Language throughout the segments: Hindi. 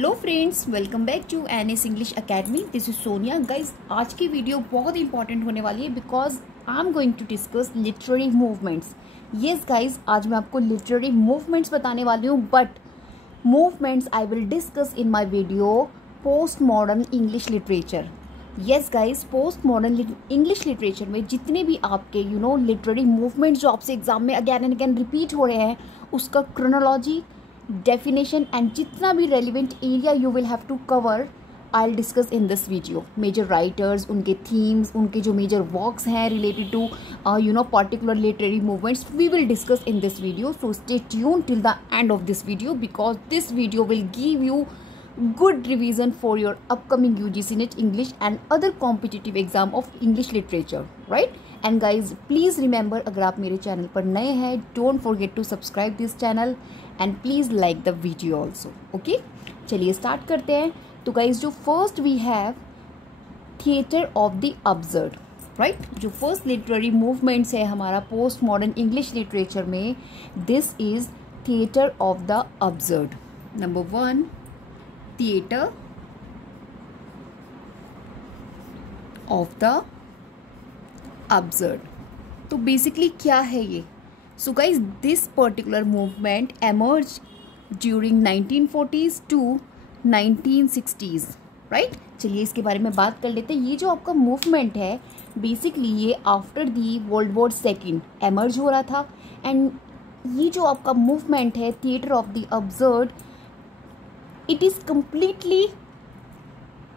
Hello friends, welcome back to NS English academy. This is Sonia. Guys, आज की वीडियो बहुत इंपॉर्टेंट होने वाली है because I am going to discuss literary movements. Yes guys, आज मैं आपको लिटरेरी मूवमेंट्स बताने वाली हूँ, but movements I will discuss in my video post modern English literature. Yes guys, post modern English literature में जितने भी आपके लिटरेरी मूवमेंट्स जो आपसे एग्जाम में अगैन एंड अगैन रिपीट हो रहे हैं, उसका क्रोनोलॉजी, डेफिनेशन एंड जितना भी relevant area you will have to cover, I will discuss in this video. Major writers, उनके थीम्स, उनके जो मेजर वर्क्स हैं related to particular literary movements, we will discuss in this video. So stay tune till the end of this video because this video will give you good revision for your upcoming UGC NET English and other competitive exam of English literature, right? And guys, please remember, अगर आप मेरे चैनल पर नए हैं, don't forget to subscribe this channel and please like the video also, okay? चलिए स्टार्ट करते हैं। तो guys, जो first we have theatre of the absurd, right? जो फर्स्ट लिटरेरी मूवमेंट्स है हमारा पोस्ट मॉडर्न इंग्लिश लिटरेचर में, this is theatre of the absurd. Number one, theatre of the absurd. तो बेसिकली क्या है ये? So guys, this particular movement emerge during 1940s to 1960s, राइट? चलिए इसके बारे में बात कर लेते हैं। ये जो आपका मूवमेंट है, बेसिकली ये after the world war second emerge हो रहा था। एंड ये जो आपका मूवमेंट है theatre of the absurd, it is completely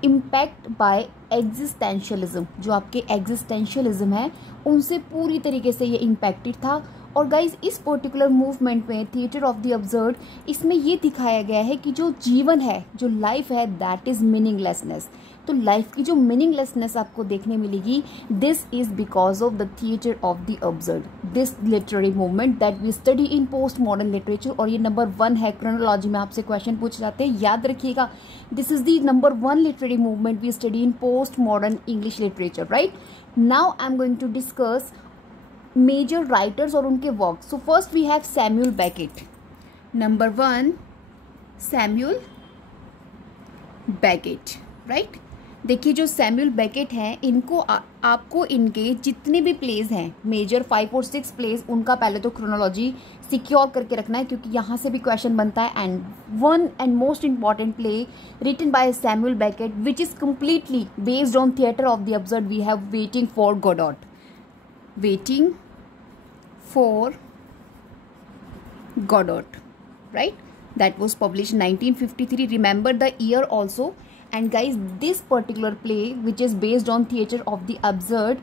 impact by existentialism. जो आपके एग्जिस्टेंशियलिज्म है उनसे पूरी तरीके से ये इम्पैक्टेड था। और गाइज, इस पर्टिकुलर मूवमेंट में थिएटर ऑफ द अब्सर्ड, इसमें ये दिखाया गया है कि जो जीवन है, जो लाइफ है, दैट इज़ मीनिंगलेसनेस। तो लाइफ की जो मीनिंगलेसनेस आपको देखने मिलेगी, this is because of the theatre of the absurd, this literary movement that we study in post modern literature. और ये नंबर वन है क्रोनोलॉजी में, आपसे क्वेश्चन पूछ जाते हैं, याद रखिएगा। This is the number one literary movement we study in post modern English literature, right? Now I am going to discuss major writers और उनके work. So first we have Samuel Beckett. Number one, Samuel Beckett, right? देखिए, जो सैमुअल बेकेट हैं, इनको आपको इनके जितने भी प्लेज हैं, मेजर 5 और 6 प्लेज, उनका पहले तो क्रोनोलॉजी सिक्योर करके रखना है क्योंकि यहाँ से भी क्वेश्चन बनता है। And one and most important play written by Samuel Beckett which is completely based on theatre of the absurd, we have waiting for Godot. Waiting for Godot, right? That was published in 1953. Remember the year also. And guys, this particular play which is based on theater of the absurd,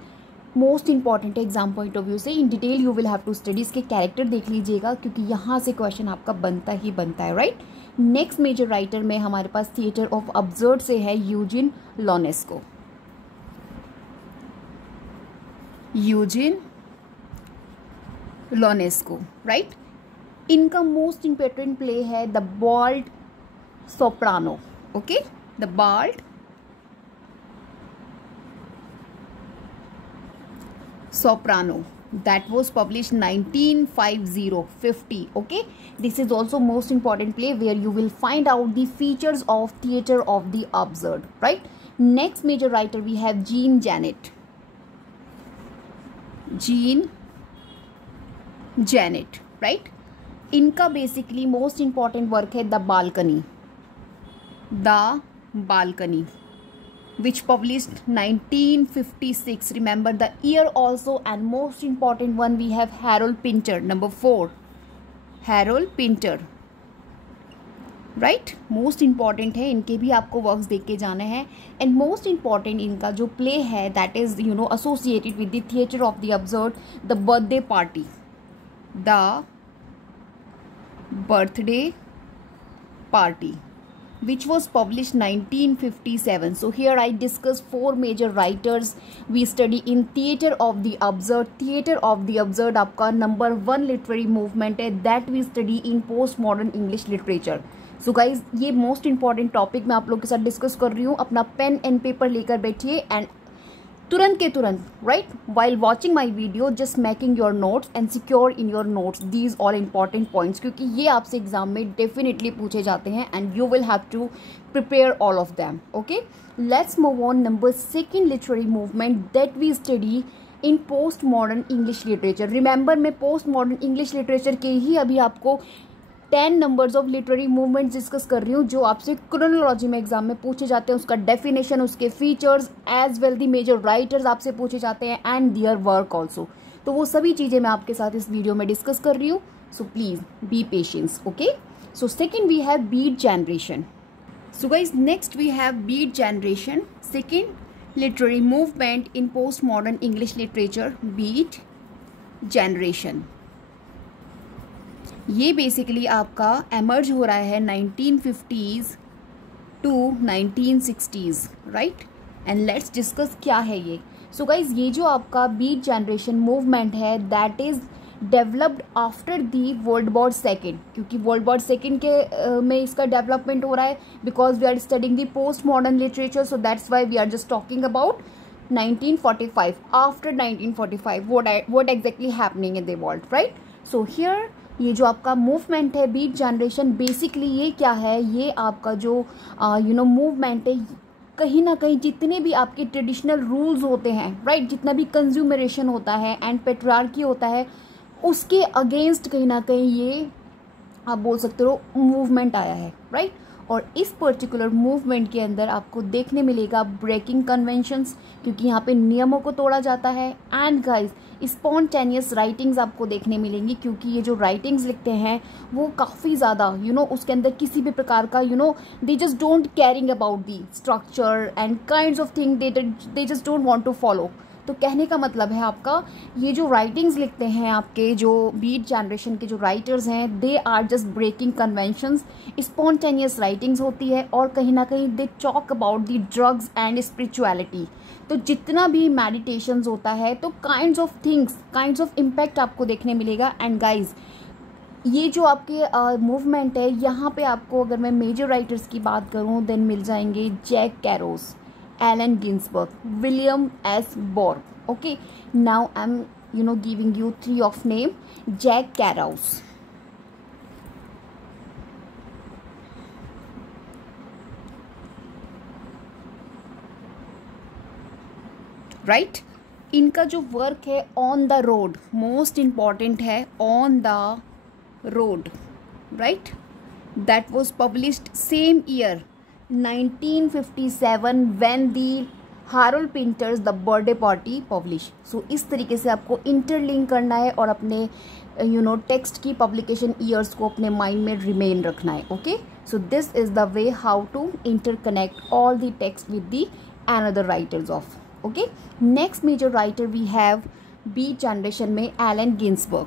most important exam point of view से in detail you will have to study. इसके कैरेक्टर देख लीजिएगा क्योंकि यहाँ से क्वेश्चन आपका बनता ही बनता है, राइट? नेक्स्ट मेजर राइटर में हमारे पास थिएटर ऑफ अब्सर्ड से है Eugene Ionesco. Eugene Ionesco, right? इनका मोस्ट इम्पोर्टेंट प्ले है the bald soprano, okay? The bald soprano, that was published 1950, okay? This is also most important play where you will find out the features of theater of the absurd, right? Next major writer we have Jean Genet. Jean Genet, right? इनका बेसिकली मोस्ट इंपॉर्टेंट वर्क है the balcony. The balcony which published 1956. Remember the year also. And most important one we have Harold Pinter. Number 4, Harold Pinter, right? Most important है, इनके भी आपको वर्क्स देख के जाने हैं। एंड मोस्ट इंपॉर्टेंट इनका जो प्ले है that is associated with the theatre of the absurd, the birthday party. The birthday party which was published 1957. So here I discuss 4 major writers we study in theater of the absurd. Theater of the absurd आपका number 1 literary movement है that we study in post modern English literature. So guys, ये most important topic मैं आप लोग के साथ डिस्कस कर रही हूँ। अपना पेन एंड पेपर लेकर बैठिए एंड तुरंत के तुरंत, right, while watching my video just making your notes and secure in your notes these all important points, क्योंकि ये आपसे एग्जाम में डेफिनेटली पूछे जाते हैं and you will have to prepare all of them. Okay, let's move on. Number second literary movement that we study in post modern English literature. Remember, मैं पोस्ट मॉडर्न इंग्लिश लिटरेचर के ही अभी आपको 10 numbers of literary movements discuss कर रही हूँ जो आपसे क्रोनोलॉजी में एग्जाम में पूछे जाते हैं. उसका डेफिनेशन, उसके features, as well the major writers आपसे पूछे जाते हैं एंड दियर वर्क ऑल्सो. तो वो सभी चीज़ें मैं आपके साथ इस वीडियो में डिस्कस कर रही हूँ. So please be patience. Okay, so second we have beat generation. So guys, next we have beat generation, second literary movement in post modern English literature, beat generation. ये बेसिकली आपका एमर्ज हो रहा है 1950s to 1960s, right. And let's discuss क्या है ये. सो गाइज, ये जो आपका बीट जनरेशन मूवमेंट है that is developed after the world war second, क्योंकि वर्ल्ड वॉर सेकेंड के में इसका डेवलपमेंट हो रहा है because we are studying the post modern literature. So that's why we are just talking about 1945. After 1945 what exactly happening in the world, right? So here ये जो आपका मूवमेंट है बीट जनरेशन, बेसिकली ये क्या है, ये आपका जो मूवमेंट है, कहीं ना कहीं जितने भी आपके ट्रेडिशनल रूल्स होते हैं, राइट, जितना भी कंज्यूमरेशन होता है एंड पेट्रियार्की होता है, उसके अगेंस्ट कहीं ना कहीं ये आप बोल सकते हो मूवमेंट आया है, राइट. और इस पर्टिकुलर मूवमेंट के अंदर आपको देखने मिलेगा ब्रेकिंग कन्वेंशंस, क्योंकि यहाँ पे नियमों को तोड़ा जाता है. एंड गाइस, स्पॉन्टेनियस राइटिंग्स आपको देखने मिलेंगी, क्योंकि ये जो राइटिंग्स लिखते हैं वो काफ़ी ज़्यादा उसके अंदर किसी भी प्रकार का they just don't caring about the structure and kinds of thing, they just don't want to follow. तो कहने का मतलब है आपका ये जो राइटिंग्स लिखते हैं आपके जो बीट जनरेशन के जो राइटर्स हैं, they are just breaking conventions. Spontaneous writings होती है और कहीं ना कहीं they talk about the drugs and spirituality. तो जितना भी मेडिटेशंस होता है, तो kinds of things, kinds of impact आपको देखने मिलेगा. एंड गाइज, ये जो आपके मूवमेंट है, यहाँ पे आपको अगर मैं मेजर राइटर्स की बात करूँ देन मिल जाएंगे Jack Kerouac, Allen Ginsberg, William S. Borg. Okay, now I'm giving you 3 of name. Jack Kerouac, right. इनका जो वर्क है on the road, most important है on the road, right. That was published same year 1957 when the Harold Pinter's The Birthday Party published. So इस तरीके से आपको इंटरलिंक करना है और अपने टेक्स्ट की पब्लिकेशन ईयर्स को अपने माइंड में रिमेन रखना है. Okay, so this is the way how to interconnect all the text with the another writers of. Okay, next major writer we have beat generation में एलन गिन्सबर्ग,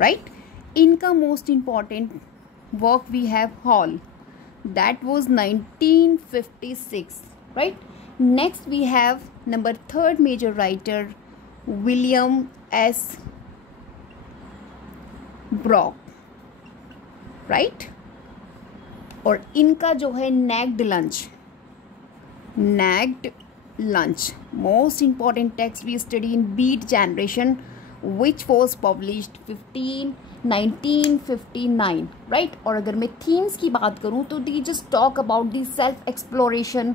right. इनका most important work we have Howl, that was 1956, right. Next we have number third major writer William S Burroughs, right. और इनका जो है naked lunch, most important text we study in beat generation which was published 1959, right. और अगर मैं थीम्स की बात करूँ तो they just talk about the self exploration,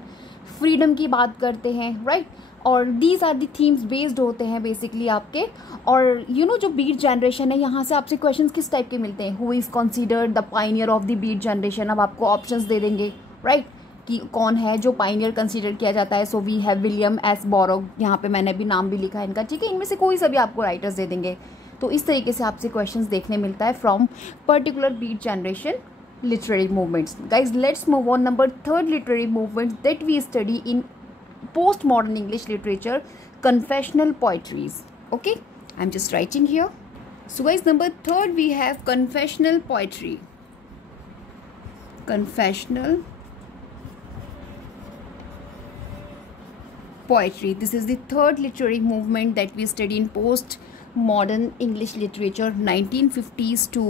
freedom की बात करते हैं, राइट. और these are the themes based होते हैं बेसिकली आपके. और जो बीट जनरेशन है, यहाँ से आपसे क्वेश्चंस किस टाइप के मिलते हैं, who is considered the pioneer of the beat generation. अब आपको ऑप्शंस दे देंगे, राइट, कि कौन है जो पाइनियर कंसीडर किया जाता है. So we have William S Burroughs, यहाँ पे मैंने भी नाम भी लिखा है इनका, ठीक है. इनमें से कोई सा भी आपको राइटर्स दे देंगे. तो इस तरीके से आपसे क्वेश्चंस देखने मिलता है from particular beat generation literary movements. Guys, let's move on. Number third literary movement that we study in post modern English literature, confessional poetries. Okay, I am just writing here. So guys, number third we have confessional poetry, confessional poetry. This is the third literary movement that we study in post modern English literature, 1950s to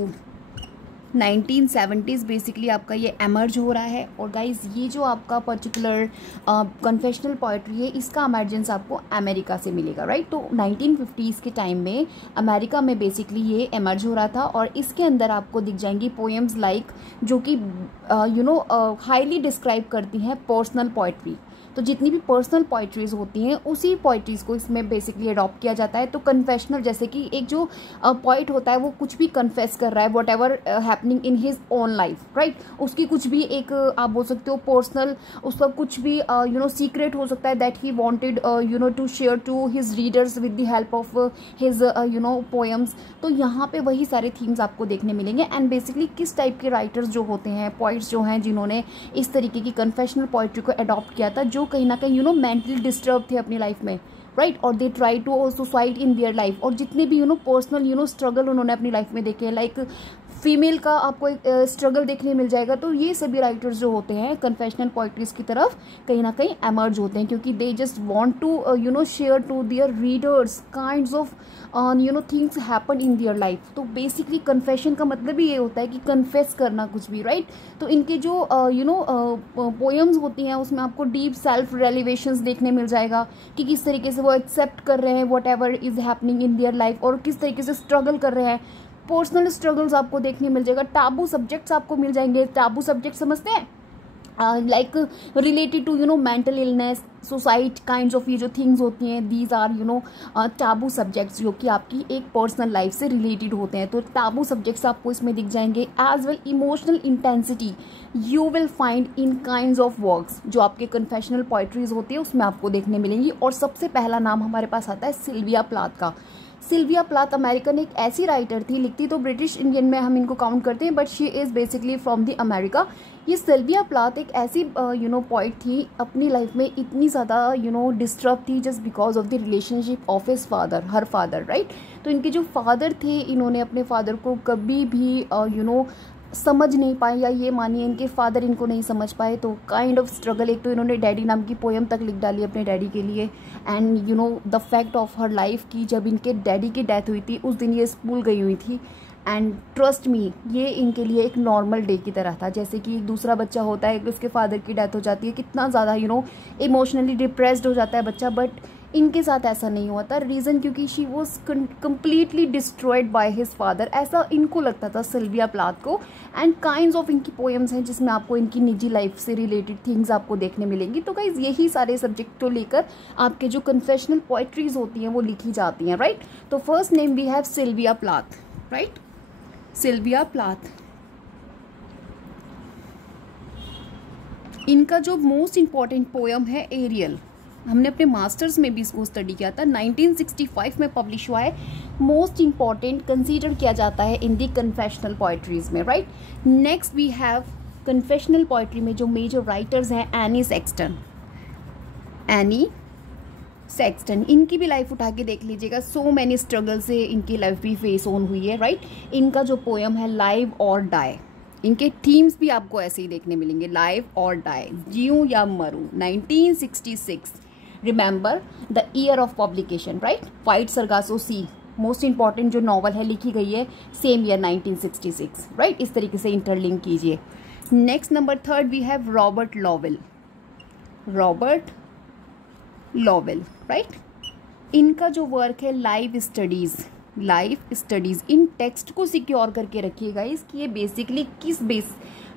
1970s basically आपका ये एमर्ज हो रहा है। और गाइज ये जो आपका पर्टिकुलर कन्फेशनल पोइट्री है, इसका एमर्जेंस आपको अमेरिका से मिलेगा, राइट। तो 1950s के टाइम में अमेरिका में बेसिकली ये एमर्ज हो रहा था, और इसके अंदर आपको दिख जाएंगी पोएम्स लाइक जो कि हाईली डिस्क्राइब करती हैं पर्सनल पोइट्री। तो जितनी भी पर्सनल पोइट्रीज होती हैं उसी पोइट्रीज को इसमें बेसिकली अडॉप्ट किया जाता है। तो कन्फेशनल, जैसे कि एक जो पोइट होता है वो कुछ भी कन्फेस कर रहा है what ever happening in his own life, right. उसकी कुछ भी एक आप बोल सकते हो पर्सनल, उसका कुछ भी सीक्रेट हो सकता है that he wanted to share to his readers with the help of his poems. तो यहाँ पे वही सारे थीम्स आपको देखने मिलेंगे। एंड बेसिकली किस टाइप के राइटर्स जो होते हैं, पोइट्स जो हैं जिन्होंने इस तरीके की कन्फेशनल पोइट्री को अडॉप्ट किया था, जो कहीं ना कहीं मेंटली डिस्टर्ब थे अपनी लाइफ में, राइट। और they try to suicide in their life. और जितने भी पर्सनल स्ट्रगल उन्होंने अपनी लाइफ में देखे हैं, लाइक फीमेल का आपको एक स्ट्रगल देखने मिल जाएगा। तो ये सभी राइटर्स जो होते हैं कन्फेशनल पोइट्रीज की तरफ कहीं ना कहीं एमर्ज होते हैं, क्योंकि they just want to share to their readers kinds of things happen in their life. तो बेसिकली कन्फेशन का मतलब ही ये होता है कि कन्फेस करना कुछ भी, राइट। तो इनके जो पोएम्स होती हैं उसमें आपको डीप सेल्फ रियलाइजेशंस देखने मिल जाएगा कि किस तरीके से वो एक्सेप्ट कर रहे हैं what ever is happening in their life, और किस तरीके से स्ट्रगल कर रहे हैं। पर्सनल स्ट्रगल्स आपको देखने मिल जाएगा। टैबू सब्जेक्ट्स आपको मिल जाएंगे। टैबू सब्जेक्ट समझते हैं, like related to mental illness, suicide kinds of ये जो थिंग्स होती हैं, दीज आर टैबू सब्जेक्ट्स जो कि आपकी एक पर्सनल लाइफ से रिलेटेड होते हैं। तो टैबू सब्जेक्ट्स आपको इसमें दिख जाएंगे। As well emotional intensity you will find in kinds of works जो आपके कन्फेशनल पोइट्रीज होती है उसमें आपको देखने मिलेंगी। और सबसे पहला नाम हमारे पास आता है सिल्विया प्लाथ का। सिल्विया प्लाथ अमेरिकन एक ऐसी राइटर थी, लिखती तो ब्रिटिश इंडियन में हम इनको काउंट करते हैं, but she is basically from the America. ये सिल्विया प्लाथ एक ऐसी पोइट थी, अपनी लाइफ में इतनी ज़्यादा डिस्टर्ब थी just because of the relationship of his father, her father, right. तो इनके जो फादर थे, इन्होंने अपने फादर को कभी भी समझ नहीं पाए, या ये मानिए इनके फादर इनको नहीं समझ पाए। तो काइंड ऑफ स्ट्रगल, एक तो इन्होंने डैडी नाम की पोएम तक लिख डाली अपने डैडी के लिए। And the fact of her life की जब इनके डैडी की डेथ हुई थी उस दिन ये स्कूल गई हुई थी। एंड ट्रस्ट मी, ये इनके लिए एक नॉर्मल डे की तरह था। जैसे कि एक दूसरा बच्चा होता है कि उसके फादर की डेथ हो जाती है, कितना ज़्यादा इमोशनली डिप्रेस्ड हो जाता है बच्चा, बट इनके साथ ऐसा नहीं हुआ था। रीज़न क्योंकि she was completely destroyed by his father, ऐसा इनको लगता था सिल्विया प्लाथ को। एंड काइंड्स ऑफ इनकी पोएम्स हैं जिसमें आपको इनकी निजी लाइफ से रिलेटेड थिंग्स आपको देखने मिलेंगी। तो गाइज यही सारे सब्जेक्ट को लेकर आपके जो कन्फेशनल पोइट्रीज होती हैं वो लिखी जाती हैं, राइट। तो first name we have Sylvia Plath, right, Sylvia Plath. इनका जो मोस्ट इम्पॉर्टेंट पोएम है एरियल, हमने अपने मास्टर्स में भी इसको स्टडी किया था, 1965 में पब्लिश हुआ है। मोस्ट इम्पॉर्टेंट कंसीडर किया जाता है इन दी कन्फेशनल पोइट्रीज में, right. Next we have confessional poetry में जो मेजर राइटर्स हैं, एनी सेक्सटन। एनी सेक्सटन, इनकी भी लाइफ उठा के देख लीजिएगा, सो मैनी स्ट्रगल से इनकी लाइफ भी फेस ऑन हुई है, राइट। इनका जो पोएम है लाइव और डाई, इनके थीम्स भी आपको ऐसे ही देखने मिलेंगे, लाइव और डाई, जीऊं या मरूं, 1966। Remember the year of publication, right. Wide Sargasso Sea, most important जो नॉवल है लिखी गई है सेम ईयर 1966, राइट। इस तरीके से इंटरलिंक कीजिए। Next number third we have Robert Lowell. Robert Lowell, right. इनका जो वर्क है लाइव स्टडीज़, लाइफ स्टडीज़। इन टेक्स्ट को सिक्योर करके रखिएगा इसकी, ये बेसिकली किस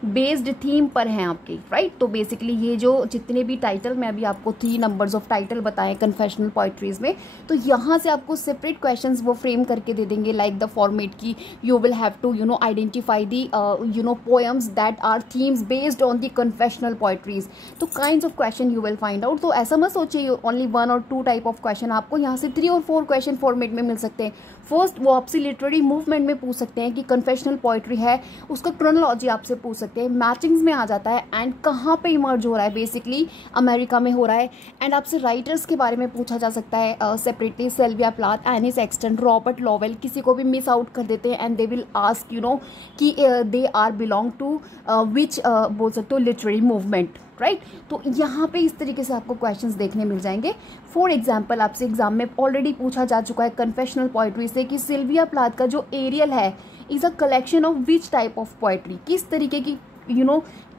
बेस्ड थीम पर हैं आपके, राइट। तो बेसिकली ये जो जितने भी टाइटल, मैं अभी आपको 3 नंबर्स ऑफ टाइटल बताएं कन्फेशनल पोइट्रीज में, तो यहाँ से आपको सेपरेट क्वेश्चंस वो फ्रेम करके दे देंगे, लाइक द फॉर्मेट की you will have to identify the poems that are themes based on the confessional poetries. तो kinds of question you will find out. तो ऐसा मत सोचिए ओनली 1 और 2 टाइप ऑफ क्वेश्चन, आपको यहाँ से 3 और 4 क्वेश्चन फॉर्मेट में मिल सकते हैं। फर्स्ट वो आपसे लिटरेरी मूवमेंट में पूछ सकते हैं कि कन्फेशनल पोइट्री है, उसका क्रोनोलॉजी आपसे पूछ सकते हैं, मैचिंग्स में आ जाता है, एंड कहाँ पे इमर्ज हो रहा है, बेसिकली अमेरिका में हो रहा है। एंड आपसे राइटर्स के बारे में पूछा जा सकता है separately, Sylvia Plath, Anne Sexton, Robert Lowell, किसी को भी मिस आउट कर देते हैं एंड दे विल आस्क कि दे आर बिलोंग टू विच बोल सकते हो लिटरेरी मूवमेंट, राइट। तो यहाँ पे इस तरीके से आपको क्वेश्चंस देखने मिल जाएंगे। फॉर एग्जाम्पल आपसे एग्जाम में ऑलरेडी पूछा जा चुका है कन्फेशनल पोइट्री से कि सिल्विया प्लाथ का जो एरियल है, is a collection of which type of poetry, किस तरीके की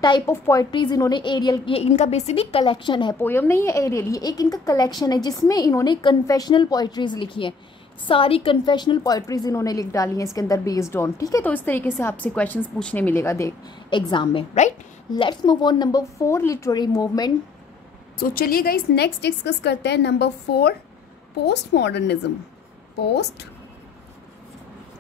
टाइप ऑफ पोएट्रीज इन्होंने एरियल, ये इनका बेसिकली कलेक्शन है, पोएम नहीं है एरियल, ये एक इनका कलेक्शन है जिसमें इन्होंने कन्फेशनल पोएट्रीज लिखी है, सारी कन्फेशनल पोएट्रीज इन्होंने लिख डाली हैं इसके अंदर बेस्ड ऑन, ठीक है। तो इस तरीके से आपसे क्वेश्चंस पूछने मिलेगा देख एग्जाम में, right. Let's move on number 4 literary movement. तो चलिए गाइस नेक्स्ट डिस्कस करते हैं number 4 post modernism. Post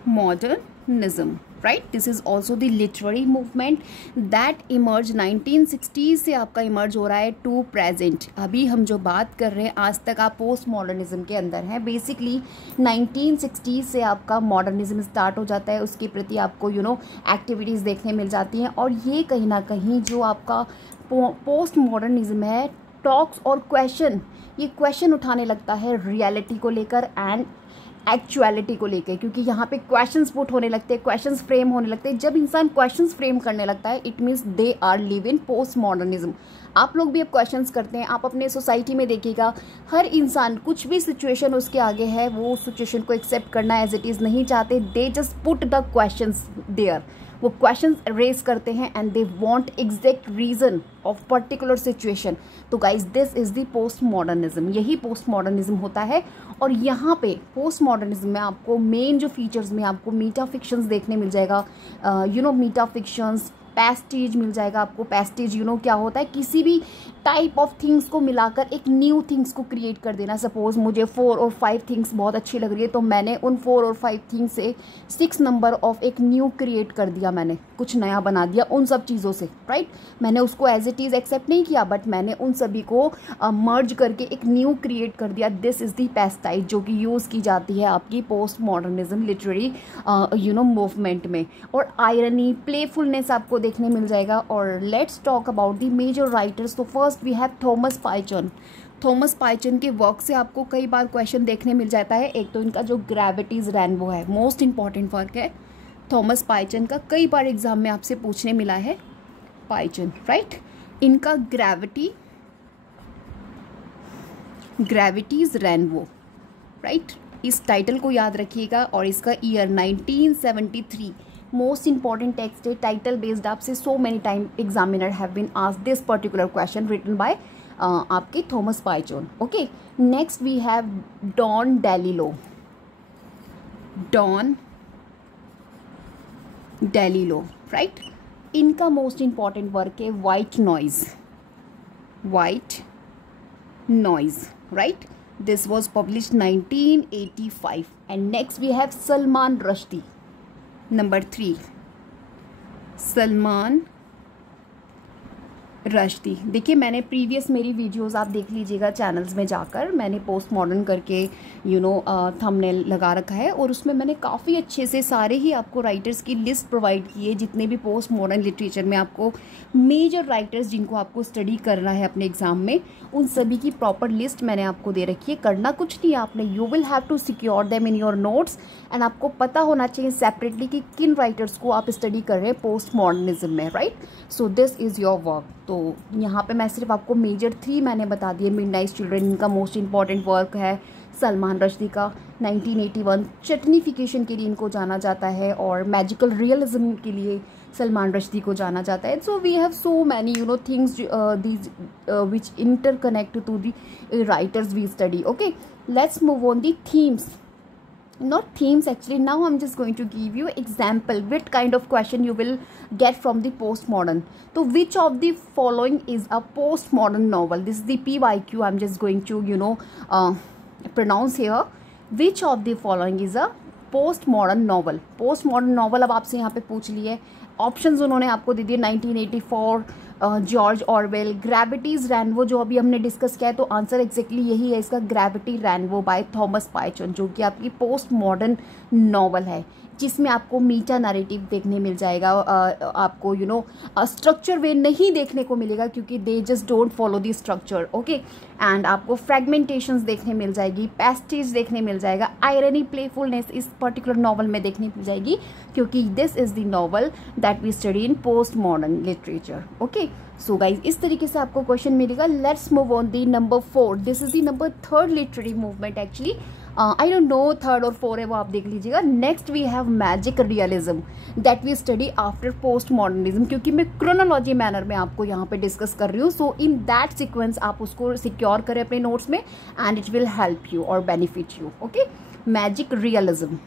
modernism, right, this is also the literary movement that emerge 1960s से आपका इमर्ज हो रहा है टू प्रेजेंट। अभी हम जो बात कर रहे हैं आज तक आप पोस्ट मॉडर्निज्म के अंदर हैं। बेसिकली 1960s से आपका मॉडर्निज्म स्टार्ट हो जाता है, उसके प्रति आपको एक्टिविटीज़ देखने मिल जाती हैं, और ये कहीं ना कहीं जो आपका पोस्ट मॉडर्निज्म है टॉक्स और क्वेश्चन, ये क्वेश्चन उठाने लगता है रियलिटी को लेकर एंड एक्चुअलिटी को लेकर, क्योंकि यहाँ पे क्वेश्चंस पुट होने लगते हैं, क्वेश्चंस फ्रेम होने लगते हैं। जब इंसान क्वेश्चंस फ्रेम करने लगता है it means they are live in post modernism. आप लोग भी अब क्वेश्चंस करते हैं, आप अपने सोसाइटी में देखिएगा हर इंसान कुछ भी सिचुएशन उसके आगे है वो सिचुएशन को एक्सेप्ट करना एज इट इज़ नहीं चाहते, they just put the questions there, वो क्वेश्चंस रेज करते हैं and they want exact reason of particular situation. तो guys this is the post modernism, यही पोस्ट मॉडर्निज्म होता है। और यहाँ पे पोस्ट मॉडर्निज्म में आपको मेन जो फीचर्स में आपको मीटा फिक्शंस देखने मिल जाएगा, मीटा फिक्शंस, पैस्टेज मिल जाएगा आपको। पैस्टेज क्या होता है, किसी भी टाइप ऑफ थिंग्स को मिलाकर एक न्यू थिंग्स को क्रिएट कर देना। सपोज मुझे 4 और 5 थिंग्स बहुत अच्छी लग रही है तो मैंने उन 4 और 5 थिंग्स से 6 नंबर ऑफ एक न्यू क्रिएट कर दिया, मैंने कुछ नया बना दिया उन सब चीज़ों से, राइट। मैंने उसको एज इट इज़ एक्सेप्ट नहीं किया बट मैंने उन सभी को मर्ज करके एक न्यू क्रिएट कर दिया। दिस इज़ दी पैस्टाइज जो कि यूज़ की जाती है आपकी पोस्ट मॉडर्निज्म लिटरेरी मूवमेंट में। और आयरनी, प्लेफुलनेस आपको देखने मिल जाएगा। और let's talk about the major writers. तो first we have Thomas Pynchon. Thomas Pynchon के वर्क से आपको कई बार क्वेश्चन देखने मिल जाता है। एक तो इनका जो ग्रेविटीज रेनबो है, मोस्ट इंपॉर्टेंट वर्क है थॉमस पाइचन का, कई बार एग्जाम में आपसे पूछने मिला है पाइचन, राइट। इनका ग्रेविटीज रेनबो, राइट, इस टाइटल को याद रखिएगा। और इसका ईयर 1973, मोस्ट इंपॉर्टेंट टेक्स्ट है, टाइटल बेस्ड आपसे so many time examiner have been asked this particular question written by आपके Thomas Pynchon. Okay, next we have Don DeLillo. Don DeLillo, right. इनका मोस्ट इंपॉर्टेंट वर्क है white noise. White noise, right, this was published 1985। And next we have Salman Rushdie. Number 3 Salman Rushdie. देखिए मैंने प्रीवियस मेरी वीडियोस आप देख लीजिएगा चैनल्स में जाकर, मैंने पोस्ट मॉडर्न करके थंबनेल लगा रखा है और उसमें मैंने काफ़ी अच्छे से सारे ही आपको राइटर्स की लिस्ट प्रोवाइड की है, जितने भी पोस्ट मॉडर्न लिटरेचर में आपको मेजर राइटर्स जिनको आपको स्टडी करना है अपने एग्जाम में, उन सभी की प्रॉपर लिस्ट मैंने आपको दे रखी है। करना कुछ नहीं है आपने, you will have to secure them in your notes and आपको पता होना चाहिए सेपरेटली कि किन राइटर्स को आप स्टडी कर रहे हैं पोस्ट मॉडर्निज्म में, right. So this is your work. तो यहाँ पे मैं सिर्फ आपको मेजर 3 मैंने बता दिए। मिडनाइट चिल्ड्रन इनका मोस्ट इंपॉर्टेंट वर्क है, सलमान रश्दी का 1981 चटनीफिकेशन के लिए इनको जाना जाता है और मैजिकल रियलिज्म के लिए सलमान रश्दी को जाना जाता है। So we have so many things these which interconnect to the writers we study. Okay, let's move on the themes. Not themes actually, now I'm just going to give you example what kind of question you will get from the postmodern. So which of the following is a postmodern novel? This is the PYQ I'm just going to pronounce here. Which of the following is a postmodern novel? postmodern novel अब आपसे यहाँ पे पूछ लिए, ऑप्शंस उन्होंने आपको दे दिए 1984 जॉर्ज ऑरवेल, ग्रेविटीज रेनबो जो अभी हमने डिस्कस किया है, तो आंसर एग्जैक्टली यही है इसका, ग्रेविटी रेनबो बाय थॉमस पाइचन, जो कि आपकी पोस्ट मॉडर्न नॉवल है जिसमें आपको मीटा नैरेटिव देखने मिल जाएगा। आपको स्ट्रक्चर वे नहीं देखने को मिलेगा क्योंकि they just don't follow the structure. Okay, and आपको फ्रेगमेंटेशंस देखने मिल जाएगी, पैस्टेज देखने मिल जाएगा, आयरनी, प्लेफुलनेस इस पर्टिकुलर नॉवल में देखने मिल जाएगी क्योंकि this is the novel that we study in post modern literature. Okay, so guys इस तरीके से आपको क्वेश्चन मिलेगा। Let's move on the number 4. This is the number 3rd literary movement actually, I don't know third और फोर है वो आप देख लीजिएगा. Next we have magic realism that we study after post modernism, क्योंकि मैं क्रोनोलॉजी मैनर में आपको यहाँ पे डिस्कस कर रही हूँ. सो इन दैट सीक्वेंस आप उसको सिक्योर करें अपने नोट्स में and it will help you और benefit you. Okay, magic realism.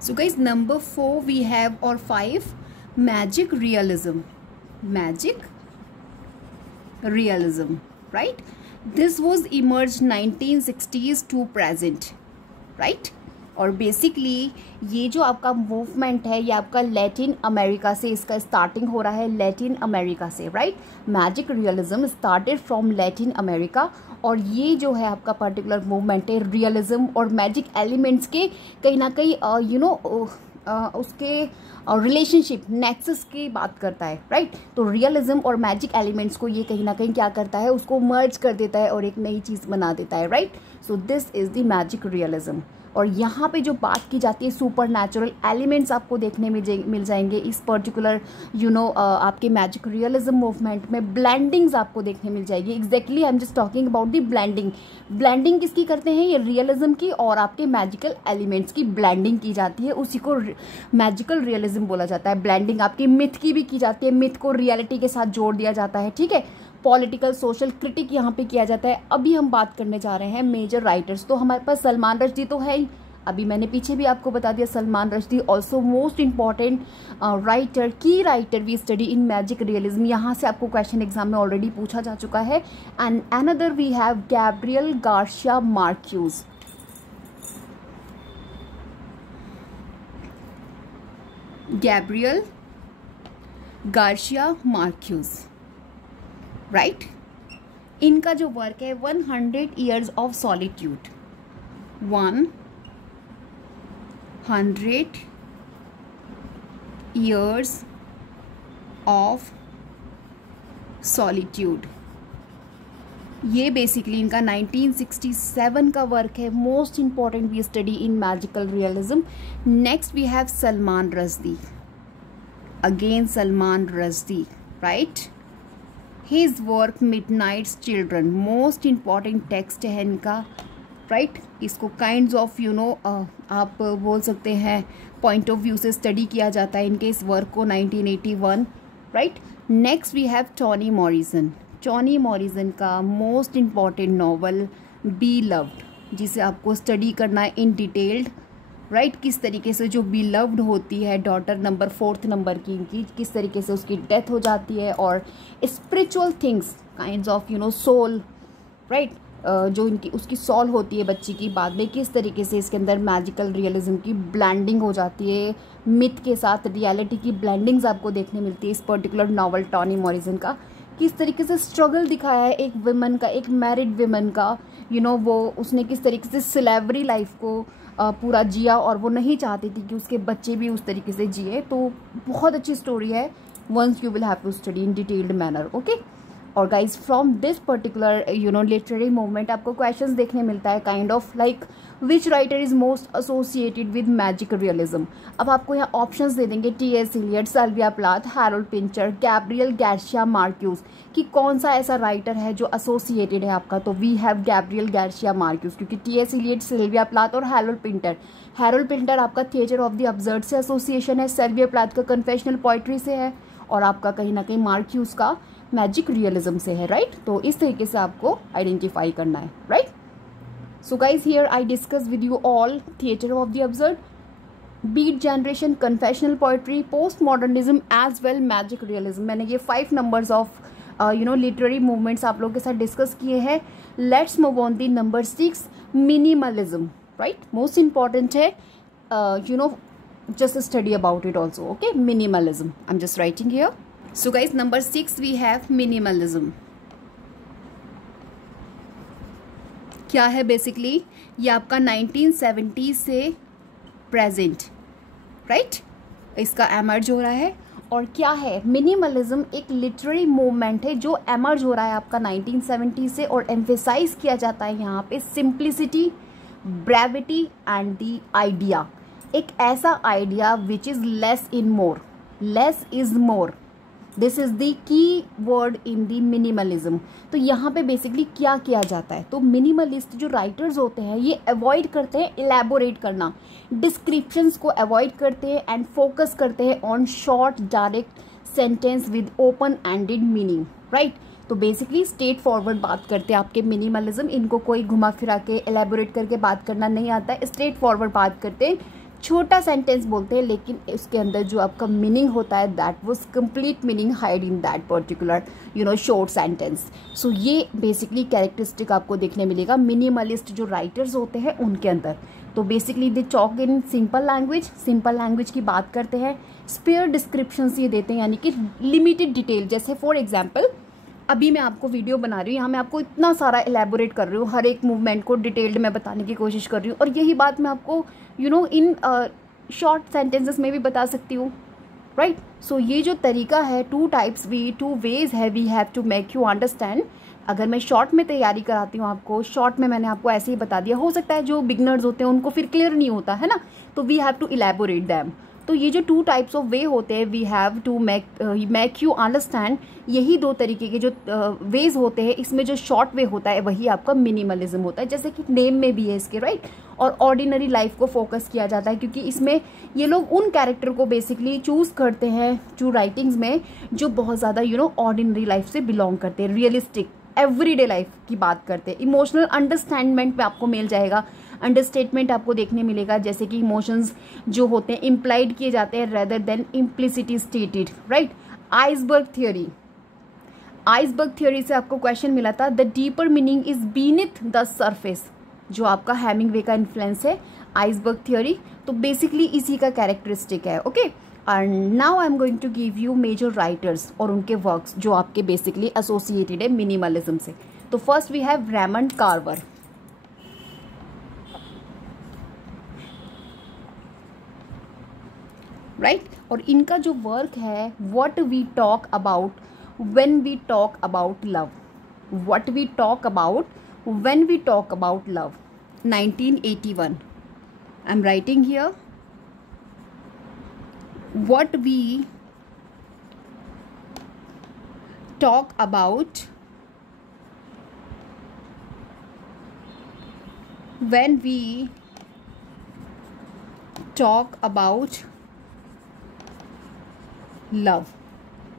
So guys number 4 we have और 5 magic realism. Magic realism, right? This was emerged 1960s to present, right? और बेसिकली ये जो आपका मूवमेंट है ये आपका लैटिन अमेरिका से इसका स्टार्टिंग हो रहा है, लैटिन अमेरिका से, right? Magic realism started from Latin America. और ये जो है आपका पर्टिकुलर मूवमेंट है रियलिज्म और मैजिक एलिमेंट्स के कहीं ना कहीं उसके रिलेशनशिप नेक्सस की बात करता है, राइट? तो रियलिज्म और मैजिक एलिमेंट्स को ये कहीं ना कहीं क्या करता है, उसको मर्ज कर देता है और एक नई चीज़ बना देता है, right? So this is the magic realism. और यहाँ पे जो बात की जाती है सुपर नेचुरल एलिमेंट्स आपको देखने में मिल जाएंगे इस पर्टिकुलर आपके मैजिक रियलिज्म मूवमेंट में. ब्लेंडिंग्स आपको देखने मिल जाएगी. Exactly I am just talking about the blending. Blending किसकी करते हैं, ये रियलिज्म की और आपके मैजिकल एलिमेंट्स की ब्लेंडिंग की जाती है, उसी को मैजिकल रियलिज्म बोला जाता है. ब्लेंडिंग आपकी मिथ की भी की जाती है, मिथ को रियलिटी के साथ जोड़ दिया जाता है, ठीक है? पॉलिटिकल सोशल क्रिटिक यहाँ पे किया जाता है. अभी हम बात करने जा रहे हैं मेजर राइटर्स. तो हमारे पास सलमान रश्दी तो है ही, अभी मैंने पीछे भी आपको बता दिया Salman Rushdie also most important writer, की writer we study in magic realism. यहाँ से आपको क्वेश्चन एग्जाम में ऑलरेडी पूछा जा चुका है. And another we have Gabriel Garcia Marquez. Gabriel Garcia Marquez, right? इनका जो वर्क है 100 years of solitude. 100 years of solitude. ये बेसिकली इनका 1967 का वर्क है. Most important we study in magical realism. Next we have Salman Rushdie. Again Salman Rushdie, right? His work midnight's children, most important text है इनका, राइट? इसको काइंड्स ऑफ आप बोल सकते हैं पॉइंट ऑफ व्यू से स्टडी किया जाता है इनके इस वर्क को. 1981, right? Next we have Toni Morrison. Toni Morrison का most important novel Beloved, जिसे आपको स्टडी करना है इन डिटेल्ड, राइट? किस तरीके से जो बी लव्ड होती है डॉटर नंबर 4th नंबर की इनकी, किस तरीके से उसकी डेथ हो जाती है, और spiritual things kinds of soul, right? जो इनकी उसकी सॉल होती है बच्ची की, बाद में किस तरीके से इसके अंदर मैजिकल रियलिज्म की ब्लेंडिंग हो जाती है, मिथ के साथ रियलिटी की ब्लेंडिंग्स आपको देखने मिलती है इस पर्टिकुलर नॉवल टॉनी मॉरिसन का. किस तरीके से स्ट्रगल दिखाया है एक विमन का, एक मैरिड विमन का, वो उसने किस तरीके से स्लेवरी लाइफ को पूरा जिया और वो नहीं चाहती थी कि उसके बच्चे भी उस तरीके से जिए. तो बहुत अच्छी स्टोरी है. Once you will have to study in detailed manner, okay? और guys from this particular literary movement आपको क्वेश्चंस देखने मिलता है kind of like which writer is most associated with magic realism. अब आपको यहाँ ऑप्शंस दे देंगे T S. Eliot, Sylvia Plath, Harold Pinter, Gabriel Garcia Marquez, कि कौन सा ऐसा राइटर है जो एसोसिएटेड है आपका. तो we have Gabriel Garcia Marquez, क्योंकि टी.एस. इलियट, सिल्विया प्लाथ और हैरोल्ड पिंटर आपका थिएटर ऑफ द अब्सर्ड से एसोसिएशन है, सिल्विया प्लाथ का कन्फेशनल पोइट्री से है, और आपका कहीं ना कहीं मार्क्यूज का मैजिक रियलिज्म से है, राइट? तो इस तरीके से आपको आइडेंटिफाई करना है, right? So guys here I discuss with you all theatre of the absurd, beat generation, confessional poetry, post modernism as well magic realism. मैंने ये 5 नंबर्स ऑफ लिटरेरी मूवमेंट्स आप लोगों के साथ डिस्कस किए हैं. Let's move on the number 6, minimalism, right? Most important है, just study about it also, okay? Minimalism, I'm just writing here. So guys, number 6 we have minimalism. क्या है बेसिकली, ये आपका 1970 से प्रेजेंट, राइट? इसका एमर्ज हो रहा है. और क्या है मिनिमलिज्म? एक लिटरेरी मूवमेंट है जो एमर्ज हो रहा है आपका 1970 से, और एम्फेसाइज किया जाता है यहाँ पे simplicity, brevity and the idea. एक ऐसा idea which is less in more, less is more, this is the key word in the minimalism. तो यहाँ पे बेसिकली क्या किया जाता है, तो मिनिमलिस्ट जो राइटर्स होते हैं ये अवॉइड करते हैं इलेबोरेट करना, डिस्क्रिप्शंस को अवॉइड करते हैं एंड फोकस करते हैं on short direct sentence with open ended meaning, right. तो बेसिकली स्ट्रेट फॉरवर्ड बात करते हैं आपके मिनिमलिज्म, इनको कोई घुमा फिरा के एलेबोरेट करके बात करना नहीं आता है, स्ट्रेट फॉरवर्ड बात करते हैं, छोटा सेंटेंस बोलते हैं लेकिन उसके अंदर जो आपका मीनिंग होता है that was complete meaning hide in that particular short sentence. So ये बेसिकली कैरेक्टरिस्टिक आपको देखने मिलेगा मिनिमलिस्ट जो राइटर्स होते हैं उनके अंदर। तो basically they talk in simple language की बात करते हैं, स्पेयर डिस्क्रिप्शंस ये देते हैं यानी कि लिमिटेड डिटेल। जैसे फॉर एग्जांपल अभी मैं आपको वीडियो बना रही हूँ, यहाँ मैं आपको इतना सारा एलैबोरेट कर रही हूँ, हर एक मूवमेंट को डिटेल्ड में बताने की कोशिश कर रही हूँ, और यही बात मैं आपको इन शॉर्ट सेंटेंसेस में भी बता सकती हूँ, राइट। सो ये जो तरीका है, टू वेज है we have to make you understand. अगर मैं शॉर्ट में तैयारी कराती हूँ आपको, शॉर्ट में मैंने आपको ऐसे ही बता दिया, हो सकता है जो बिगनर्स होते हैं उनको फिर क्लियर नहीं होता है ना, तो we have to elaborate them. तो ये जो 2 टाइप्स ऑफ वे होते हैं, we have to make you understand, यही 2 तरीके के जो वेज होते हैं, इसमें जो शॉर्ट वे होता है वही आपका मिनिमलिज्म होता है, जैसे कि नेम में भी है इसके, राइट। और ऑर्डिनरी लाइफ को फोकस किया जाता है क्योंकि इसमें ये लोग उन कैरेक्टर को बेसिकली चूज करते हैं जो राइटिंग्स में जो बहुत ज़्यादा ऑर्डिनरी लाइफ से बिलोंग करते हैं, रियलिस्टिक एवरीडे लाइफ की बात करते हैं। इमोशनल अंडरस्टैंडमेंट पे आपको मिल जाएगा, अंडरस्टेटमेंट आपको देखने मिलेगा, जैसे कि इमोशंस जो होते हैं इम्प्लाइड किए जाते हैं rather than implicitly stated, right. Iceberg theory से आपको क्वेश्चन मिला था, the deeper meaning is beneath the surface, जो आपका हेमिंगवे का इन्फ्लुएंस है आइसबर्ग थ्योरी। तो बेसिकली इसी का कैरेक्टरिस्टिक है, okay. And now I am going to give you major writers और उनके वर्क्स जो आपके बेसिकली एसोसिएटेड है मिनिमलिज्म से। तो first we have Raymond Carver, right. और इनका जो वर्क है what we talk about when we talk about love, what we talk about when we talk about love, 1981। I am writing here what we talk about when we talk about love,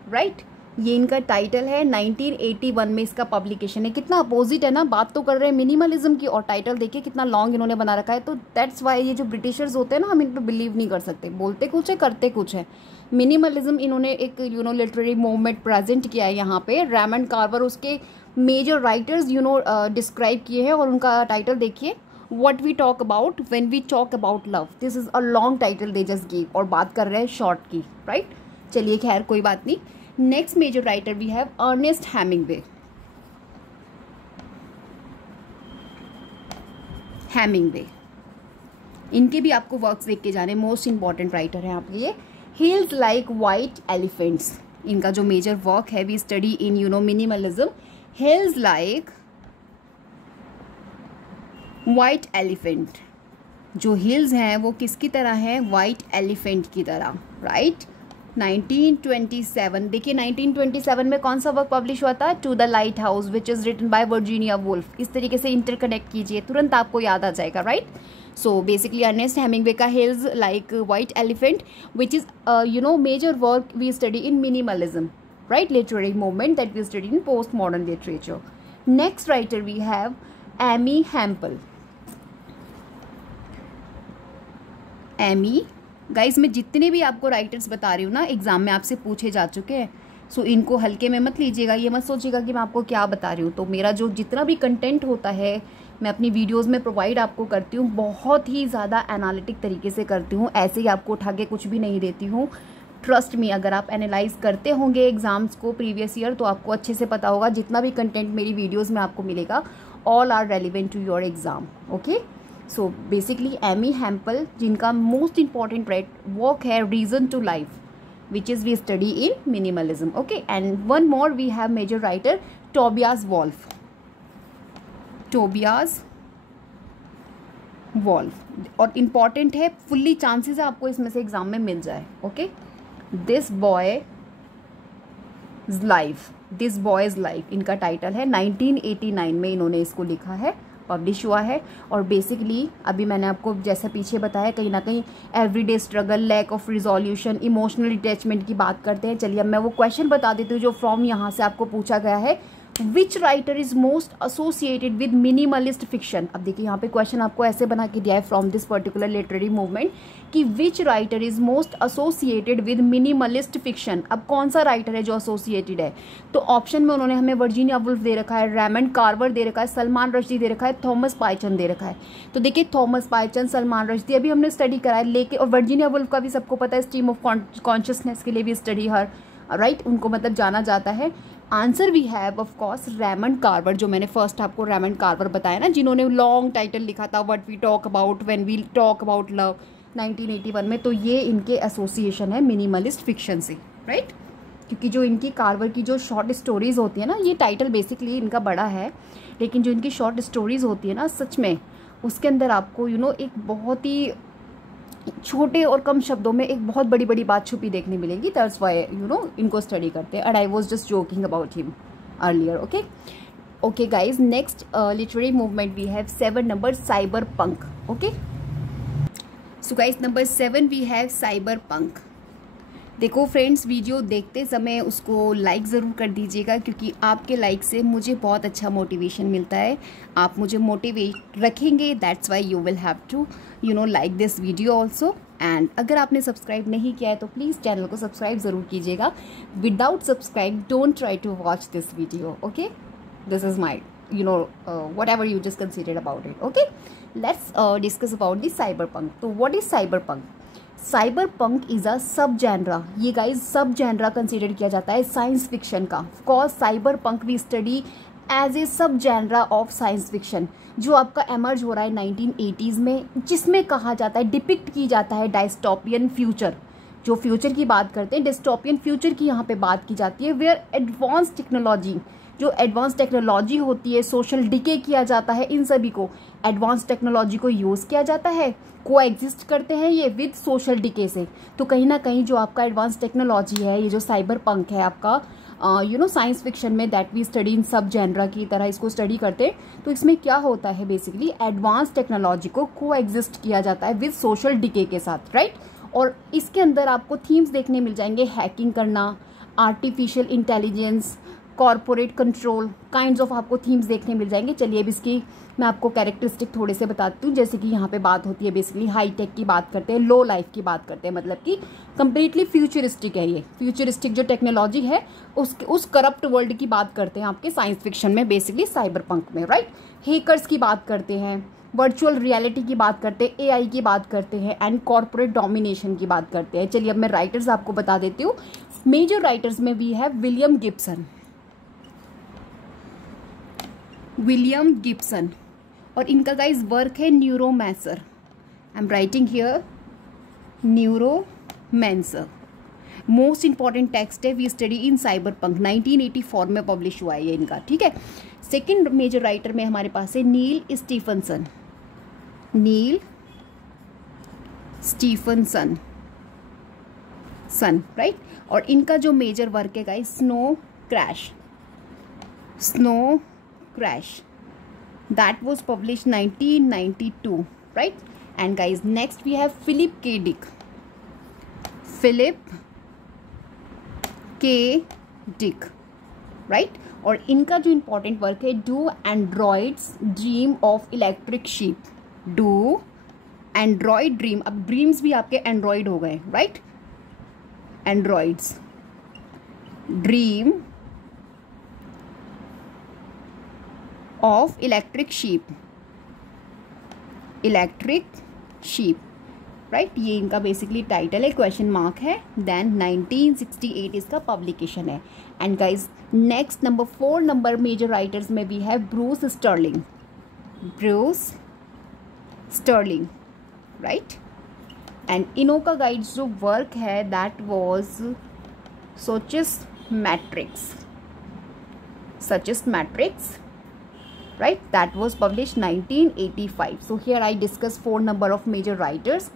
right। ये इनका टाइटल है, 1981 में इसका पब्लिकेशन है। कितना अपोजिट है ना, बात तो कर रहे हैं मिनिमलिज्म की और टाइटल देखिए कितना लॉन्ग इन्होंने बना रखा है। तो दैट्स वाई ये जो ब्रिटिशर्स होते हैं ना, हम इन पर बिलीव नहीं कर सकते, बोलते कुछ है करते कुछ है। मिनिमलिज्म इन्होंने एक लिटरेरी मूवमेंट प्रेजेंट किया है यहाँ पे। रेमंड कार्वर उसके मेजर राइटर्स डिस्क्राइब किए हैं और उनका टाइटल देखिए, what we talk about when we talk about love. This is a long title they just give, और बात कर रहे हैं शॉर्ट की, राइट। चलिए खैर कोई बात नहीं। Next major writer we have Ernest Hemingway. इनके भी आपको वर्क्स देख के जाने, मोस्ट इंपॉर्टेंट राइटर हैं आपके ये। हिल्स लाइक वाइट एलिफेंट्स, इनका जो मेजर वर्क है, we study in minimalism. Hills like white elephant, जो हिल्स हैं वो किसकी तरह है, वाइट एलिफेंट की तरह, राइट। 1927, देखिए 1927 में कौन सा वर्क पब्लिश हुआ था, to the lighthouse, which is written by Virginia Woolf. इस तरीके से इंटरकनेक्ट कीजिए, तुरंत आपको याद आ जाएगा, right. So basically Ernest Hemingway का Hills like white Elephant which is major work we study in minimalism, right, literary movement that we study in post modern literature. Next writer we have Amy Hempel. Amy, guys मैं जितने भी आपको राइटर्स बता रही हूँ ना, एग्जाम में आपसे पूछे जा चुके हैं, सो इनको हल्के में मत लीजिएगा, ये मत सोचिएगा कि मैं आपको क्या बता रही हूँ। तो मेरा जो जितना भी कंटेंट होता है मैं अपनी वीडियोस में प्रोवाइड आपको करती हूँ, बहुत ही ज़्यादा एनालिटिक तरीके से करती हूँ, ऐसे ही आपको उठा के कुछ भी नहीं देती हूँ। ट्रस्ट मी, अगर आप एनालाइज करते होंगे एग्जाम्स को प्रीवियस ईयर तो आपको अच्छे से पता होगा जितना भी कंटेंट मेरी वीडियोज़ में आपको मिलेगा, all are relevant to your exam, okay. So basically Amy Hempel, जिनका मोस्ट इंपॉर्टेंट वर्क है reason to life, which is we study in minimalism, okay. And one more we have major writer Tobias Wolff, और इम्पॉर्टेंट है, फुल्ली चांसेस है आपको इसमें से एग्जाम में मिल जाए, okay. This boy life, this boy's life इनका टाइटल है। 1989 में इन्होंने इसको लिखा है, पब्लिश हुआ है। और बेसिकली अभी मैंने आपको जैसा पीछे बताया, कहीं ना कहीं everyday struggle, lack of resolution, emotional attachment की बात करते हैं। चलिए अब मैं वो क्वेश्चन बता देती हूँ जो फ्रॉम यहाँ से आपको पूछा गया है। Which writer is most associated with minimalist fiction. अब देखिए यहाँ पे क्वेश्चन आपको ऐसे बना के दिया है from this particular literary movement कि which writer is most associated with minimalist fiction. अब कौन सा राइटर है जो एसोसिएटेड है, तो ऑप्शन में उन्होंने हमें वर्जीनिया वुल्फ दे रखा है, रेमंड कार्वर दे रखा है, सलमान रश्दी दे रखा है, थॉमस पाइचन दे रखा है। तो देखिए थॉमस पाइचन, सलमान रश्दी अभी हमने स्टडी करा है, लेकिन और वर्जीनिया वुल्फ का भी सबको पता है, स्ट्रीम ऑफ कॉन्शियसनेस के लिए भी स्टडी हर राइट, उनको मतलब जाना जाता है। Answer we have of course Raymond Carver, जो मैंने फर्स्ट आपको रेमंड कार्वर बताया ना, जिन्होंने लॉन्ग टाइटल लिखा था what we talk about when we talk about love 1981 में। तो ये इनके एसोसिएशन है मिनिमलिस्ट फिक्शन से, राइट। क्योंकि जो इनकी कार्वर की जो शॉर्ट स्टोरीज़ होती है ना, ये टाइटल बेसिकली इनका बड़ा है, लेकिन जो इनकी शॉर्ट स्टोरीज़ होती है ना, सच में उसके अंदर आपको एक बहुत ही छोटे और कम शब्दों में एक बहुत बड़ी बड़ी बात छुपी देखने मिलेगी। दैट्स व्हाई इनको स्टडी करते हैं। And I was just joking about him earlier. Okay guys, next literary movement we have 7 number cyberpunk. Okay so guys number 7 we have cyberpunk. देखो फ्रेंड्स, वीडियो देखते समय उसको लाइक ज़रूर कर दीजिएगा, क्योंकि आपके लाइक से मुझे बहुत अच्छा मोटिवेशन मिलता है। आप मुझे मोटिवेट रखेंगे, that's why you will have to like this video also. And अगर आपने सब्सक्राइब नहीं किया है तो प्लीज़ चैनल को सब्सक्राइब ज़रूर कीजिएगा। Without subscribe don't try to watch this video. Okay, this is my whatever you just considered about it. Okay, let's discuss about the cyberpunk. तो what is cyberpunk? Cyber punk is a सब जैनरा। ये गाइज सब जैनरा कंसिडर किया जाता है साइंस फिक्शन का। ऑफकोर्स साइबर पंक भी स्टडी एज ए सब जैनरा ऑफ साइंस फिक्शन, जो आपका एमर्ज हो रहा है 1980s में, जिसमें कहा जाता है, डिपिक्ट की जाता है डायस्टोपियन फ्यूचर। जो फ्यूचर की बात करते हैं, डिस्टोपियन फ्यूचर की यहाँ पे बात की जाती है, वेयर एडवांस टेक्नोलॉजी, जो एडवांस टेक्नोलॉजी होती है, सोशल डिके किया जाता है, इन सभी को एडवांस टेक्नोलॉजी को यूज़ किया जाता है, को एग्जिस्ट करते हैं ये विद सोशल डिके से। तो कहीं ना कहीं जो आपका एडवांस टेक्नोलॉजी है, ये जो साइबर पंक है आपका, साइंस फिक्शन में दैट वी स्टडी इन सब जेनरा की तरह इसको स्टडी करते हैं। तो इसमें क्या होता है, बेसिकली एडवांस टेक्नोलॉजी को को एग्जिस्ट किया जाता है विद सोशल डिके के साथ, राइट। और इसके अंदर आपको थीम्स देखने मिल जाएंगे, हैकिंग करना, artificial intelligence, corporate control, kinds of आपको थीम्स देखने मिल जाएंगे। चलिए अब इसकी मैं आपको कैरेक्टरिस्टिक थोड़े से बताती हूँ। जैसे कि यहाँ पे बात होती है बेसिकली हाई टेक की बात करते हैं, लो लाइफ की बात करते हैं, मतलब कि कम्प्लीटली फ्यूचरिस्टिक है ये। फ्यूचरिस्टिक जो टेक्नोलॉजी है उस करप्ट वर्ल्ड की बात करते हैं आपके साइंस फिक्शन में, बेसिकली साइबर पंक में, राइट। हैकर्स की बात करते हैं, वर्चुअल रियलिटी की बात करते हैं, एआई की बात करते हैं, एंड कॉर्पोरेट डोमिनेशन की बात करते हैं। चलिए अब मैं राइटर्स आपको बता देती हूँ। मेजर राइटर्स में वी हैव विलियम गिब्सन, और इनका गाइस वर्क है Neuromancer. I am writing here Neuromancer. Most important text है we study in cyberpunk, 1984 में पब्लिश हुआ है ये इनका, ठीक है। सेकेंड मेजर राइटर में हमारे पास है नील स्टीफनसन, राइट। और इनका जो मेजर वर्क है guys snow crash, that was published 1992, right? And guys, next we have Philip K. Dick, right? और इनका जो important work है Do Androids Dream of Electric Sheep, Do Android Dream, अब ड्रीम्स भी आपके एंड्रॉइड हो गए, right. Androids dream of electric sheep, right. ये इनका बेसिकली टाइटल है, क्वेश्चन मार्क है। देन 1968 इसका पब्लिकेशन है। And guys next number 4 number major writers में we have Bruce Sterling, right. And इनों का गाइड्स जो वर्क है that was Schismatrix, right, that was published 1985. So here I discuss 4 number of major writers.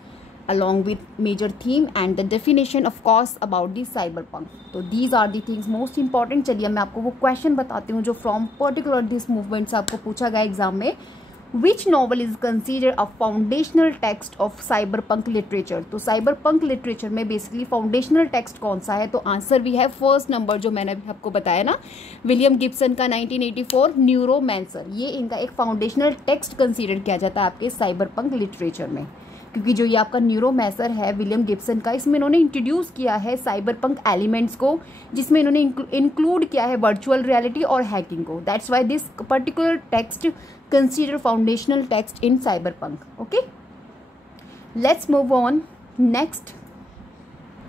along with major theme and the definition of course about the cyberpunk. तो these are the things most important. चलिए मैं आपको वो क्वेश्चन बताती हूँ जो फ्रॉम पर्टिकुलर दिस मूवमेंट से आपको पूछा गया एग्जाम में. Which novel is considered a foundational text of cyberpunk literature? तो cyberpunk literature में बेसिकली फाउंडेशनल टेक्स्ट कौन सा है? तो आंसर भी है फर्स्ट नंबर जो मैंने अभी आपको बताया ना, विलियम गिब्सन का 1984 न्यूरोमैंसर. ये इनका एक फाउंडेशनल टेक्स्ट कंसीडर किया जाता है आपके साइबरपंक लिटरेचर में, क्योंकि जो ये आपका न्यूरोमैंसर है विलियम गिब्सन का, इसमें इन्होंने इंट्रोड्यूस किया है साइबरपंक एलिमेंट्स को, जिसमें इन्होंने इंक्लूड किया है वर्चुअल रियलिटी और हैकिंग को. That's why this particular text consider foundational text in cyberpunk. Okay, let's move on next.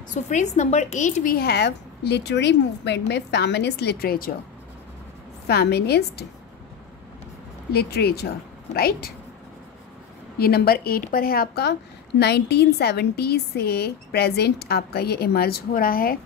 So friends, number 8 we have literary movement में feminist literature right. ये नंबर 8 पर है आपका. 1970 से प्रेजेंट आपका ये इमर्ज हो रहा है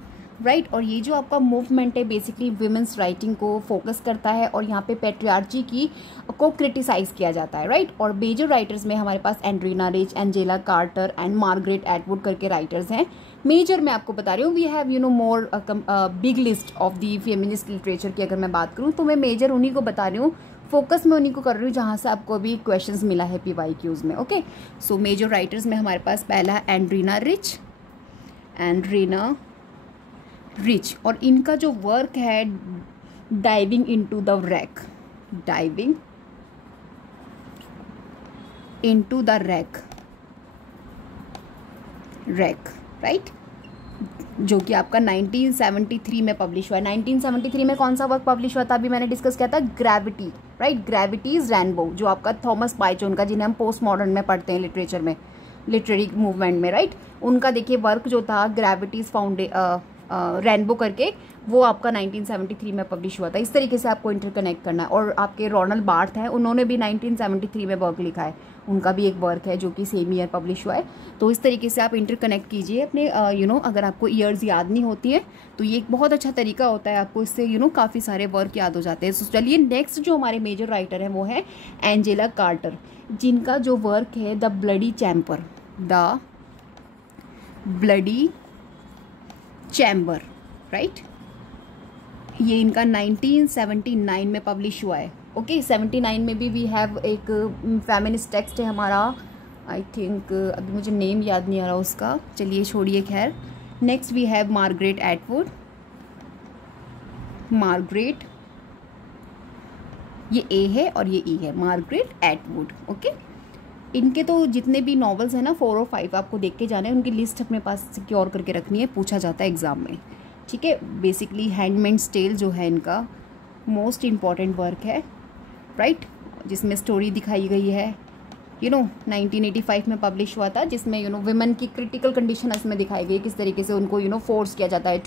राइट. और ये जो आपका मूवमेंट है बेसिकली विमेंस राइटिंग को फोकस करता है और यहाँ पे पैट्रियार्ची की को क्रिटिसाइज किया जाता है राइट. और मेजर राइटर्स में हमारे पास Adrienne Rich, Angela Carter and Margaret Atwood करके राइटर्स हैं. मेजर मैं आपको बता रही हूँ, we have you know more big list of the feminist literature की अगर मैं बात करूँ तो मैं मेजर उन्हीं को बता रही हूँ, फोकस में उन्हीं को कर रही हूँ जहाँ से आपको अभी क्वेश्चंस मिला है PYQs में. ओके, सो मेजर राइटर्स में हमारे पास पहला एंड्रीना रिच और इनका जो वर्क है diving into the rack right, जो कि आपका 1973 में पब्लिश हुआ है. 1973 में कौन सा वर्क पब्लिश हुआ था अभी मैंने डिस्कस किया था, ग्रेविटी राइट. ग्रेविटीज रेनबो जो आपका थॉमस पाइचन का, जिन्हें हम पोस्ट मॉडर्न में पढ़ते हैं लिटरेचर में, लिटरेरी मूवमेंट में राइट. उनका देखिए वर्क जो था ग्रेविटीज रेनबो करके, वो आपका 1973 में पब्लिश हुआ था. इस तरीके से आपको इंटरकनेक्ट करना है. और आपके रोनाल्ड बार्थ हैं, उन्होंने भी 1973 में वर्क लिखा है, उनका भी एक वर्क है जो कि सेम ईयर पब्लिश हुआ है. तो इस तरीके से आप इंटरकनेक्ट कीजिए अपने अगर आपको ईयर्स याद नहीं होती है तो ये एक बहुत अच्छा तरीका होता है, आपको इससे काफ़ी सारे वर्क याद हो जाते हैं. सो चलिए नेक्स्ट जो हमारे मेजर राइटर हैं वो है एंजेला कार्टर, जिनका जो वर्क है द ब्लडी चैम्बर राइट. ये इनका 1979 में पब्लिश हुआ है. ओके, 79 में भी वी हैव एक फेमिनिस्ट टेक्स्ट है हमारा, आई थिंक अभी मुझे नेम याद नहीं आ रहा उसका, चलिए छोड़िए खैर. Next we have Margaret Atwood, ये ए है और ये ई है, मार्गरेट एटवुड. ओके, इनके तो जितने भी नॉवेल्स हैं ना 4 और 5 आपको देख के जाना है, उनकी लिस्ट अपने पास सिक्योर करके रखनी है, पूछा जाता है एग्जाम में. ठीक है, बेसिकली हैंडमेड्स टेल जो है इनका मोस्ट इम्पॉर्टेंट वर्क है राइट, जिसमें स्टोरी दिखाई गई है 1985 में पब्लिश हुआ था, जिसमें विमेन की क्रिटिकल कंडीशन इसमें दिखाई गई, किस तरीके से उनको फोर्स किया जाता है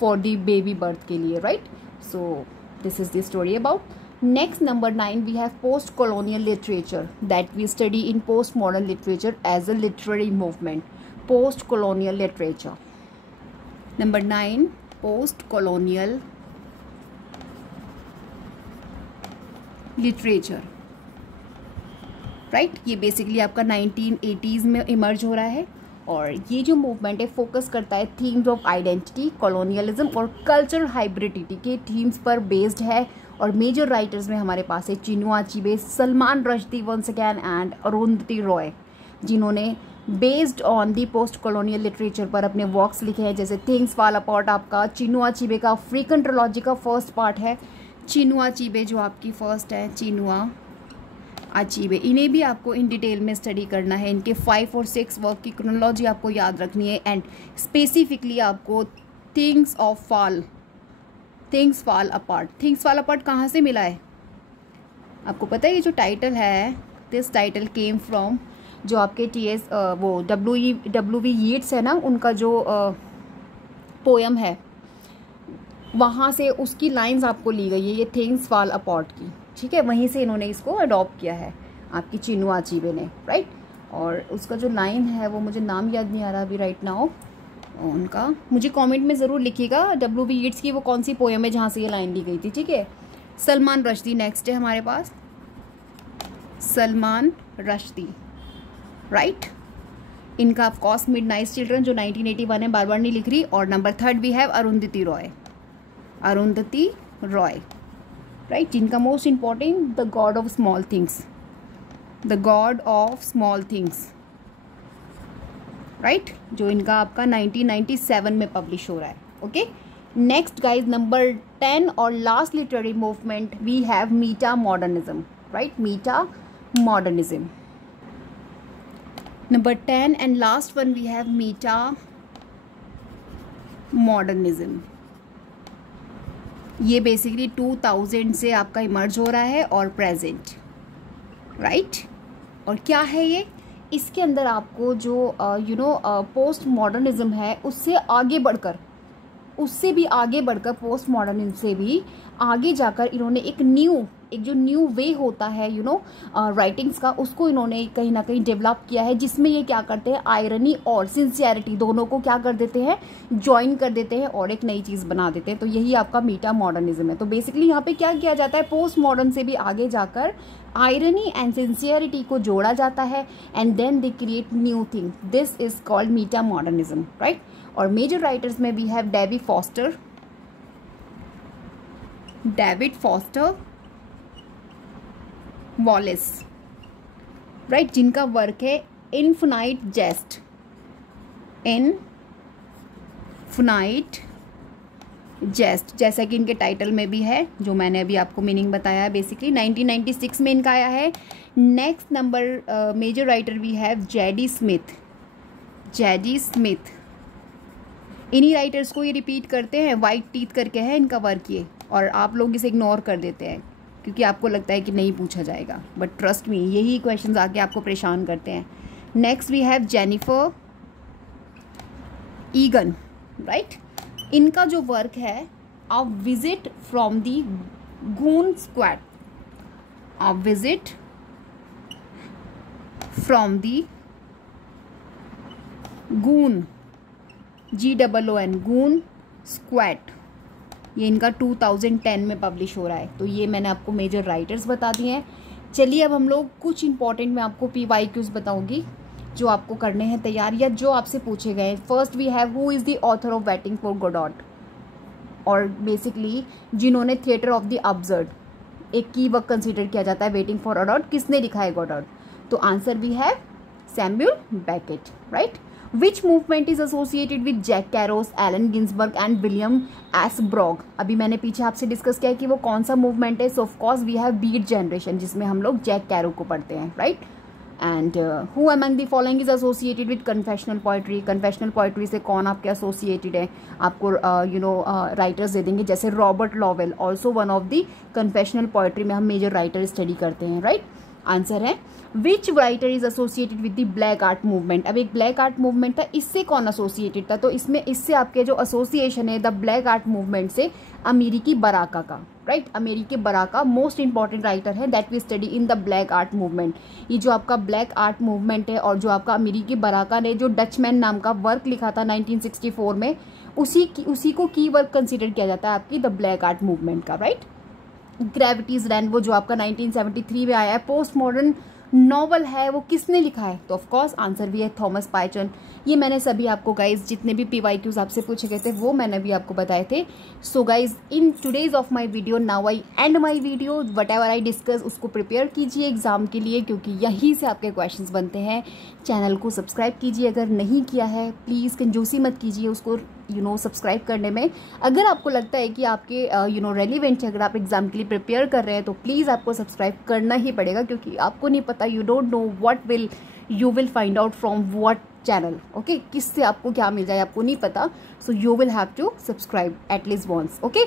फॉर दी बेबी बर्थ के लिए right. So this is the story about. Next, number 9, we have post-colonial literature that we study in postmodern literature as a literary movement. Post-colonial literature. Number 9, post-colonial literature. Right? ये बेसिकली आपका 1980s में इमर्ज हो रहा है और ये जो मूवमेंट है फोकस करता है थीम्स ऑफ आइडेंटिटी, कॉलोनियलिज्म और कल्चरल हाइब्रिडिटी के थीम्स पर बेस्ड है. और मेजर राइटर्स में हमारे पास है Chinua Achebe, Salman Rushdie once again and Arundhati Roy, जिन्होंने based on the post colonial literature पर अपने वर्क्स लिखे हैं, जैसे थिंग्स फॉल अपार्ट आपका चिनुआ अचीबे का अफ्रीकन ट्रिलॉजी का फर्स्ट पार्ट है. चिनुआ अचीबे जो आपकी फर्स्ट है, चिनुआ अचीबे, इन्हें भी आपको इन डिटेल में स्टडी करना है. इनके 5 और 6 वर्क की क्रोनोलॉजी आपको याद रखनी है एंड स्पेसिफिकली आपको थिंग्स फॉल अपार्ट कहाँ से मिला है आपको पता है? ये जो टाइटल है, दिस टाइटल केम फ्रॉम जो आपके वो W.V. यीट्स है ना, उनका जो पोयम है वहाँ से उसकी लाइंस आपको ली गई है, ये थिंग्स फॉल अपार्ट की. ठीक है, वहीं से इन्होंने इसको अडॉप्ट किया है आपकी चिनुआ अचीबे ने राइट. और उसका जो लाइन है वो मुझे नाम याद नहीं आ रहा अभी राइट नाउ उनका, मुझे कमेंट में ज़रूर लिखिएगा W.V. यीट्स की वो कौन सी पोयम है जहाँ से ये लाइन ली गई थी. ठीक है, सलमान रश्दी नेक्स्ट है हमारे पास, सलमान रश्दी राइट. इनका ऑफ कोर्स मिडनाइट चिल्ड्रन जो 1981 है, बार बार नहीं लिख रही। और number 3 we have Arundhati Roy, Arundhati Roy, right, जिनका most important the god of small things, the god of small things, right, जो इनका आपका 1997 में पब्लिश हो रहा है। ओके, नेक्स्ट गाइज नंबर 10 और last literary movement we have meta modernism, right, meta modernism. Number 10 and last one we have meta modernism. ये बेसिकली 2000 से आपका इमर्ज हो रहा है और प्रेजेंट, राइट। और क्या है ये, इसके अंदर आपको जो पोस्ट मॉडर्निज्म है उससे आगे बढ़कर, उससे भी आगे बढ़कर पोस्ट मॉडर्निज्म से भी आगे जाकर इन्होंने एक जो न्यू वे होता है राइटिंग्स का, उसको इन्होंने कहीं ना कहीं डेवलप किया है, जिसमें ये क्या करते हैं, आयरनी और सिंसियरिटी दोनों को क्या कर देते हैं, ज्वाइन कर देते हैं और एक नई चीज़ बना देते हैं। तो यही आपका मीटा मॉडर्निज्म है। तो बेसिकली यहाँ पे क्या किया जाता है, पोस्ट मॉडर्न से भी आगे जाकर आयरनी एंड सिंसियरिटी को जोड़ा जाता है and then they create new thing, this is called meta modernism, right. और मेजर राइटर्स में we have David Foster Wallace, right, जिनका वर्क है इनफिनाइट जेस्ट, जैसा कि इनके टाइटल में भी है, जो मैंने अभी आपको मीनिंग बताया है। बेसिकली 1996 में इनका आया है। Next number major writer we have Zadie Smith. इन्हीं राइटर्स को ये रिपीट करते हैं, वाइट टीथ करके है इनका वर्क ये, और आप लोग इसे इग्नोर कर देते हैं क्योंकि आपको लगता है कि नहीं पूछा जाएगा, बट ट्रस्ट मी यही क्वेश्चंस आके आपको परेशान करते हैं। Next we have Jennifer Egan, right. इनका जो वर्क है a visit from the goon squad, a visit from the goon, GOON, goon squad, ये इनका 2010 में पब्लिश हो रहा है। तो ये मैंने आपको मेजर राइटर्स बता दिए हैं। चलिए अब हम लोग कुछ इंपॉर्टेंट मैं आपको PYQs बताऊंगी जो आपको करने हैं तैयार, या जो आपसे पूछे गए। First we have who is the author of waiting for Godot, और बेसिकली जिन्होंने थिएटर ऑफ द अब्सर्ड एक की वर्क कंसिडर किया जाता है वेटिंग फॉर गोडॉट, किसने लिखा है गोडॉट? तो answer we have Samuel Beckett, right. Which movement is associated with Jack Kerouac, Allen Ginsberg and William S. Brogg? अभी मैंने पीछे आपसे डिस्कस किया कि वो कौन सा मूवमेंट है। So of course we have beat generation, जिसमें हम लोग जैक कैरो को पढ़ते हैं, right. And who among the following is associated with confessional poetry? Confessional poetry से कौन आपके एसोसिएटेड है? आपको राइटर्स दे देंगे, जैसे Robert Lowell, also one of the confessional poetry में हम मेजर राइटर स्टडी करते हैं, राइट। आंसर है which writer is associated with the black art movement? अब एक ब्लैक आर्ट मूवमेंट था, इससे कौन एसोसिएटेड था? तो इसमें इससे आपके जो एसोसिएशन है द ब्लैक आर्ट मूवमेंट से अमेरिकी बराका का, राइट। अमेरिकी बराका मोस्ट इंपॉर्टेंट राइटर है that we study in the black art movement. ये जो आपका ब्लैक आर्ट मूवमेंट है और जो आपका अमेरिकी बराका ने जो डचमैन नाम का वर्क लिखा था 1964 में, उसी को की वर्क कंसिडर किया जाता है आपकी द ब्लैक आर्ट मूवमेंट का, राइट। ग्रेविटीज रेनबो जो आपका 1973 में आया है, पोस्ट मॉडर्न नॉवल है, वो किसने लिखा है? तो ऑफ कोर्स आंसर भी है थॉमस पाइथन। ये मैंने सभी आपको गाइज जितने भी PYQs आपसे पूछे गए थे वो मैंने भी आपको बताए थे। So guys in today's of my video now I and my video, what ever I discuss उसको प्रिपेयर कीजिए एग्जाम के लिए, क्योंकि यहीं से आपके क्वेश्चंस बनते हैं। चैनल को सब्सक्राइब कीजिए, अगर नहीं किया है प्लीज़ कंजूसी मत कीजिए उसको सब्सक्राइब करने में। अगर आपको लगता है कि आपके रेलिवेंट है, अगर आप एग्जाम के लिए प्रिपेयर कर रहे हैं तो प्लीज़ आपको सब्सक्राइब करना ही पड़ेगा, क्योंकि आपको नहीं पता, you don't know what you will find out from what channel, okay. किससे आपको क्या मिल जाए आपको नहीं पता, so you will have to subscribe at least once, okay.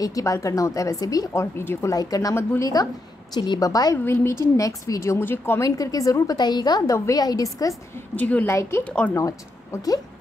एक ही बार करना होता है वैसे भी, और वीडियो को लाइक करना मत भूलिएगा। चलिए bye bye, will meet in next video. मुझे कमेंट करके ज़रूर बताइएगा the way I discuss, do you like it और नॉट, ओके।